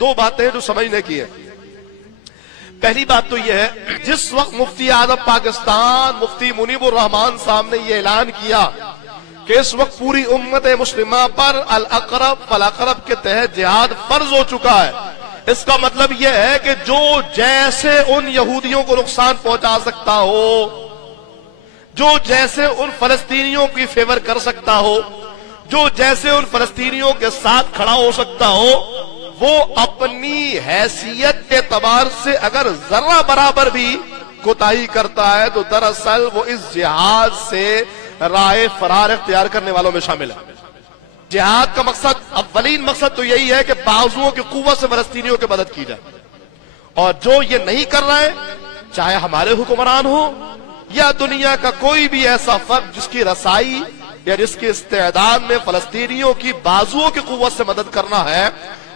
دو باتیں جو سمجھنے کی ہیں۔ پہلی بات تو یہ ہے، جس وقت مفتی اعظم پاکستان مفتی منیب الرحمان صاحب نے یہ اعلان کیا کہ اس وقت پوری امت مسلمہ پر الاقرب فالاقرب کے تحت جہاد فرض ہو چکا ہے، اس کا مطلب یہ ہے کہ جو جیسے ان یہودیوں کو نقصان پہنچا سکتا ہو، جو جیسے ان فلسطینیوں کی فیور کر سکتا ہو، جو جیسے ان فلسطینیوں کے ساتھ کھڑا ہو سکتا ہو، وہ اپنی حیثیت کے اعتبار سے اگر ذرہ برابر بھی کوتاہی کرتا ہے تو دراصل وہ اس جہاد سے راہ فرار اختیار کرنے والوں میں شامل ہے۔ جہاد کا مقصد، اولین مقصد تو یہی ہے کہ بازوؤں کی قوت سے فلسطینیوں کی مدد کی جائے، اور جو یہ نہیں کر رہا ہے، چاہے ہمارے حکمران ہو یا دنیا کا کوئی بھی ایسا فرد جس کی رسائی یا جس کی استعداد میں فلسطینیوں کی بازوؤں کی قوت سے مدد کرنا ہے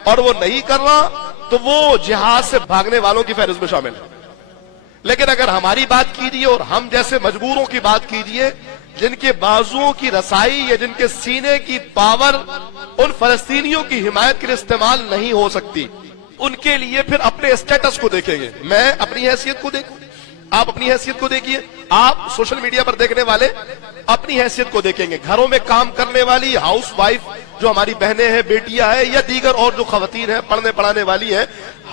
اور وہ نہیں کر رہا، تو وہ جہاد سے بھاگنے والوں کی فہرست میں شامل ہے۔ لیکن اگر ہماری بات کیجیے اور ہم جیسے مجبوروں کی بات کیجیے جن کے بازوؤں کی رسائی یا جن کے سینے کی پاور ان فلسطینیوں کی حمایت کے لیے استعمال نہیں ہو سکتی، ان کے لیے پھر اپنے اسٹیٹس کو دیکھیں گے۔ میں اپنی حیثیت کو دیکھوں، آپ اپنی حیثیت کو دیکھیے، آپ سوشل میڈیا پر دیکھنے والے اپنی حیثیت کو دیکھیں گے، گھروں میں کام کرنے والی ہاؤس وائف جو ہماری بہنیں ہیں، بیٹیاں ہیں، یا دیگر اور جو خواتین ہیں پڑھنے پڑھانے والی ہیں،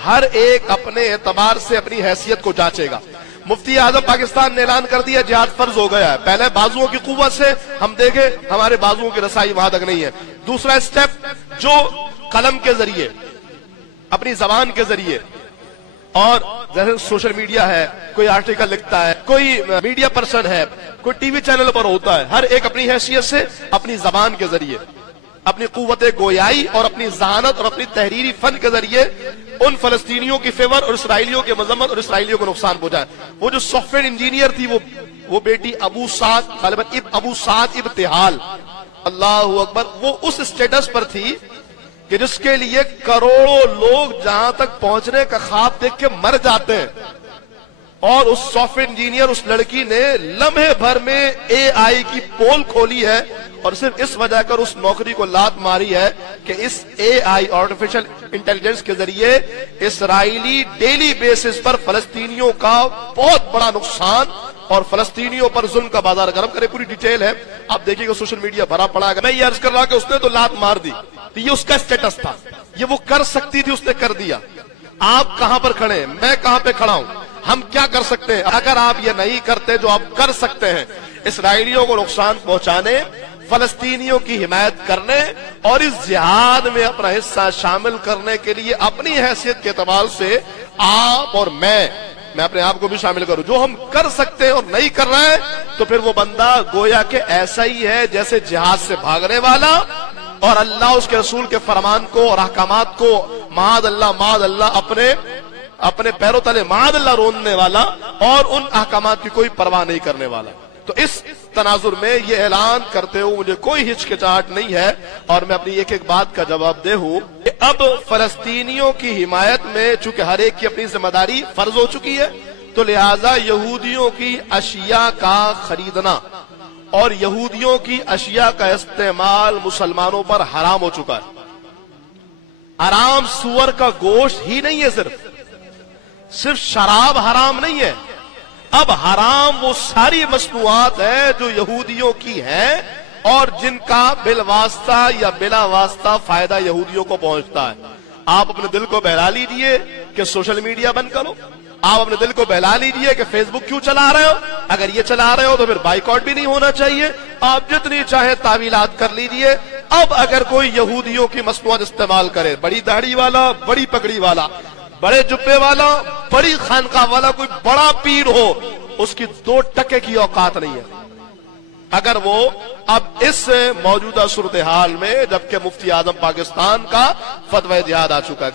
ہر ایک اپنے اعتبار سے اپنی حیثیت کو جانچے گا۔ مفتی اعظم پاکستان نے اعلان کر دیا جہاد فرض ہو گیا ہے، پہلے بازوؤں کی قوت سے ہم دیکھیں ہمارے بازوؤں کی رسائی وہاں تک نہیں ہے۔ دوسرا سٹیپ، جو قلم کے ذریعے، اپنی زبان کے ذریعے، اور جیسے سوشل میڈیا ہے، کوئی آرٹیکل لکھتا ہے، کوئی میڈیا پرسن ہے، کوئی ٹی وی چینل پر ہوتا ہے، ہر ایک اپنی حیثیت سے اپنی زبان کے ذریعے، اپنی قوت گویائی اور اپنی ذہانت اور اپنی تحریری فن کے ذریعے ان فلسطینیوں کی فیور اور اسرائیلیوں کی مذمت اور اسرائیلیوں کو نقصان پہنچائے۔ وہ جو سافٹ ویئر انجینئر تھی، وہ بیٹی ابو سعد ابتحال، اللہ اکبر، وہ اس اسٹیٹس پر تھی کہ جس کے لیے کروڑوں لوگ جہاں تک پہنچنے کا خواب دیکھ کے مر جاتے ہیں، اور اس سافٹ ویئر انجینئر اس لڑکی نے لمحے بھر میں اے آئی کی پول کھولی ہے، اور صرف اس وجہ کر اس نوکری کو لات ماری ہے کہ اس اے آئی آرٹیفیشل انٹیلیجنس کے ذریعے اسرائیلی ڈیلی بیسس پر فلسطینیوں کا بہت بڑا نقصان اور فلسطینیوں پر ظلم کا بازار گرم کرے۔ پوری ڈیٹیل ہے، آپ دیکھیے گا سوشل میڈیا بھرا پڑا ہے۔ میں یہ عرض کر رہا کہ اس نے تو لات مار دی، تو یہ اس کا اسٹیٹس تھا، یہ وہ کر سکتی تھی، اس نے کر دیا۔ آپ کہاں پر کھڑے ہیں، میں کہاں پہ کھڑا ہوں، ہم کیا کر سکتے ہیں؟ اگر آپ یہ نہیں کرتے جو آپ کر سکتے ہیں، اسرائیلیوں کو نقصان پہنچانے، فلسطینیوں کی حمایت کرنے اور اس جہاد میں اپنا حصہ شامل کرنے کے لیے اپنی حیثیت کے اعتبار سے آپ اور میں اپنے آپ کو بھی شامل کروں، جو ہم کر سکتے ہیں اور نہیں کر رہے ہیں، تو پھر وہ بندہ گویا کہ ایسا ہی ہے جیسے جہاد سے بھاگنے والا اور اللہ اس کے رسول کے فرمان کو اور احکامات کو معاذ اللہ اپنے پیروں تلے معاذ اللہ روننے والا اور ان احکامات کی کوئی پرواہ نہیں کرنے والا۔ تو اس تناظر میں یہ اعلان کرتے ہوئے مجھے کوئی ہچکچاہٹ نہیں ہے، اور میں اپنی ایک بات کا جواب دے ہوں کہ اب فلسطینیوں کی حمایت میں چونکہ ہر ایک کی اپنی ذمہ داری فرض ہو چکی ہے، تو لہٰذا یہودیوں کی اشیاء کا خریدنا اور یہودیوں کی اشیاء کا استعمال مسلمانوں پر حرام ہو چکا ہے۔ حرام سور کا گوشت ہی نہیں ہے، صرف شراب حرام نہیں ہے، اب حرام وہ ساری مصنوعات ہیں جو یہودیوں کی ہیں اور جن کا بالواسطہ یا بلا واسطہ فائدہ یہودیوں کو پہنچتا ہے۔ آپ اپنے دل کو بہلا لیجئے کہ سوشل میڈیا بند کرو، آپ اپنے دل کو بہلا لیجئے کہ فیس بک کیوں چلا رہے ہو، اگر یہ چلا رہے ہو تو پھر بائیکاٹ بھی نہیں ہونا چاہیے، آپ جتنی چاہے تعویلات کر لیجئے۔ اب اگر کوئی یہودیوں کی مصنوعات استعمال کرے، بڑی داڑھی والا، بڑی پگڑی والا، بڑے جبے والا، بڑی خانقاہ والا، کوئی بڑا پیر ہو، اس کی 2 ٹکے کی اوقات نہیں ہے، اگر وہ اب اس موجودہ صورتحال میں جبکہ مفتی اعظم پاکستان کا فتوی جہاد آ چکا ہے۔